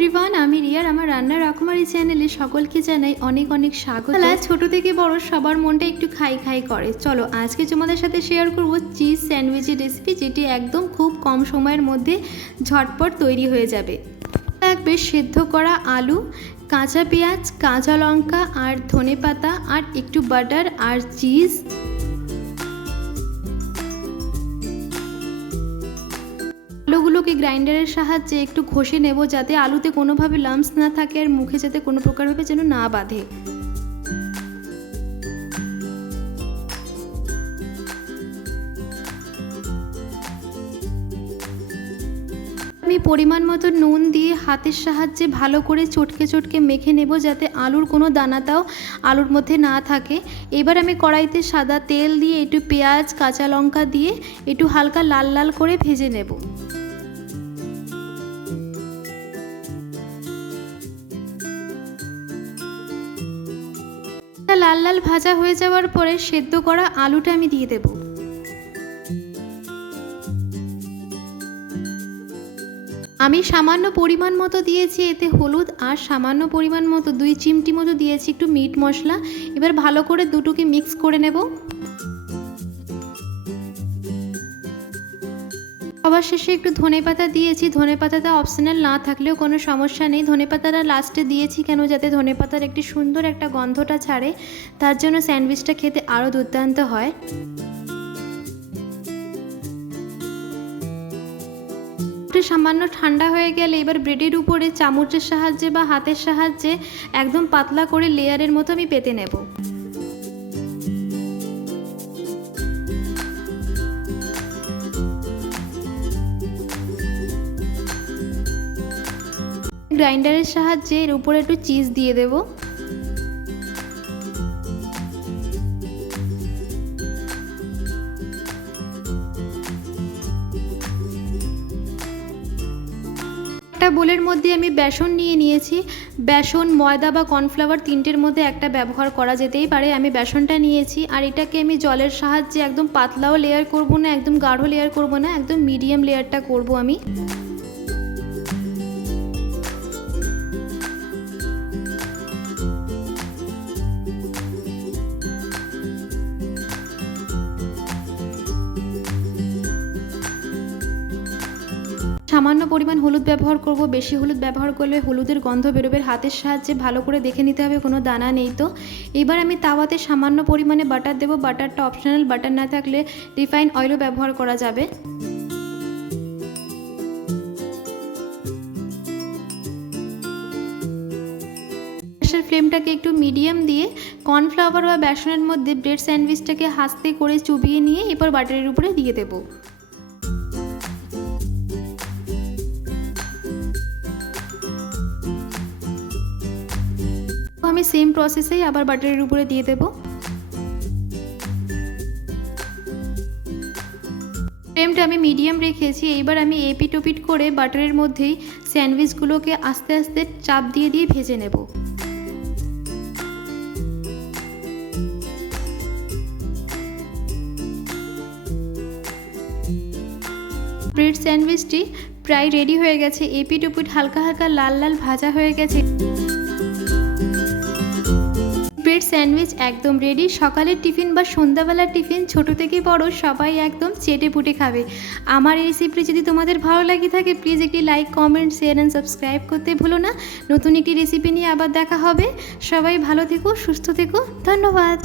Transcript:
রিভান, আমি রিয়ার আমার রান্নার রকমারি চ্যানেলে সকলকে জানাই অনেক অনেক স্বাগত। ছোট থেকে বড় সবার মনটা একটু খাই খাই করে। চলো, আজকে তোমাদের সাথে শেয়ার করব চিজ স্যান্ডউইচের রেসিপি যেটি একদম খুব কম সময়ের মধ্যে ঝটপট তৈরি হয়ে যাবে। লাগবে সেদ্ধ করা আলু, কাঁচা পেঁয়াজ, কাঁচা লঙ্কা, আর ধনে পাতা আর একটু বাটার আর চিজ আলুগুলোকে গ্রাইন্ডারের সাহায্যে একটু ঘষে নেব যাতে আলুতে কোনোভাবে লাম্পস না থাকে আর মুখে যাতে কোনো প্রকারভাবে যেন না বাঁধে। আমি পরিমাণ মতো নুন দিয়ে হাতের সাহায্যে ভালো করে চটকে চটকে মেখে নেব যাতে আলুর কোনো দানাটাও আলুর মধ্যে না থাকে। এবার আমি কড়াইতে সাদা তেল দিয়ে একটু পেঁয়াজ, কাঁচা লঙ্কা দিয়ে একটু হালকা লাল লাল করে ভেজে নেব। লাল লাল ভাজা হয়ে যাওয়ার পরে সেদ্ধ করা আলুটা আমি দিয়ে দেব। আমি সামান্য পরিমাণ মতো দিয়েছি, এতে হলুদ আর সামান্য পরিমাণ মতো দুই চিমটি মতো দিয়েছি, একটু মিট মশলা। এবার ভালো করে দুটোকে মিক্স করে নেব। সবার শেষে একটু ধনে পাতা দিয়েছি। ধনে পাতাটা অপশনাল না থাকলেও কোনো সমস্যা নেই। ধনে পাতাটা লাস্টে দিয়েছি কেন যাতে ধনে পাতার একটি সুন্দর একটা গন্ধটা ছাড়ে। তার জন্য স্যান্ডউইচটা খেতে আরও দুর্দান্ত হয়। একটু সামান্য ঠান্ডা হয়ে গেলে এবার ব্রেডের উপরে চামচের সাহায্যে বা হাতের সাহায্যে একদম পাতলা করে লেয়ারের মতো আমি পেতে নেব। গ্রাইন্ডারের সাহায্যে এর উপরে একটু চিজ দিয়ে দেবো। একটা বোলের মধ্যে আমি বেসন নিয়ে নিয়েছি। বেসন, ময়দা বা কর্নফ্লাওয়ার তিনটের মধ্যে একটা ব্যবহার করা যেতেই পারে। আমি বেসনটা নিয়েছি আর এটাকে আমি জলের সাহায্যে একদম পাতলাও লেয়ার করব না, একদম গাঢ় লেয়ার করব না, একদম মিডিয়াম লেয়ারটা করব আমি। সামান্য পরিমাণ হলুদ ব্যবহার করব, বেশি হলুদ ব্যবহার করলে হলুদের গন্ধ বেরোবে, হাতের সাহায্যে ভালো করে দেখে নিতে হবে, কোনো দানা নেই তো। এবার আমি তাওয়াতে সামান্য পরিমাণে বাটার দেবো, বাটারটা অপশনাল বাটার না থাকলে রিফাইন অয়েলও ব্যবহার করা যাবে। গ্যাসের ফ্লেমটাকে একটু মিডিয়াম দিয়ে কর্নফ্লাওয়ার বা বেসনের মধ্যে ব্রেড স্যান্ডউইচটাকে হাসতে করে চুবিয়ে নিয়ে এরপর বাটারের উপরে দিয়ে দেবো। আমি সেম প্রসেসেই আবার বাটারের উপরে দিয়ে দেব। ফ্লেমটা আমি মিডিয়াম রেখেছি, এইবার আমি এপিট করে বাটারের মধ্যেই স্যান্ডউইচগুলোকে আস্তে আস্তে চাপ দিয়ে দিয়ে ভেজে নেব। ব্রেড স্যান্ডউইচটি প্রায় রেডি হয়ে গেছে এপিট হালকা হালকা লাল লাল ভাজা হয়ে গেছে। ব্রেড স্যান্ডউইচ একদম রেডি সকালের টিফিন বা সন্ধ্যাবেলার টিফিন ছোট থেকে বড়, সবাই একদম চেটে পুটে খাবে। আমার এই রেসিপিটি যদি তোমাদের ভালো লাগে থাকে প্লিজ একটি like comment share and subscribe করতে ভুলো না। নতুন একটি রেসিপি নিয়ে আবার দেখা হবে। সবাই ভালো থেকো, সুস্থ থেকো। ধন্যবাদ।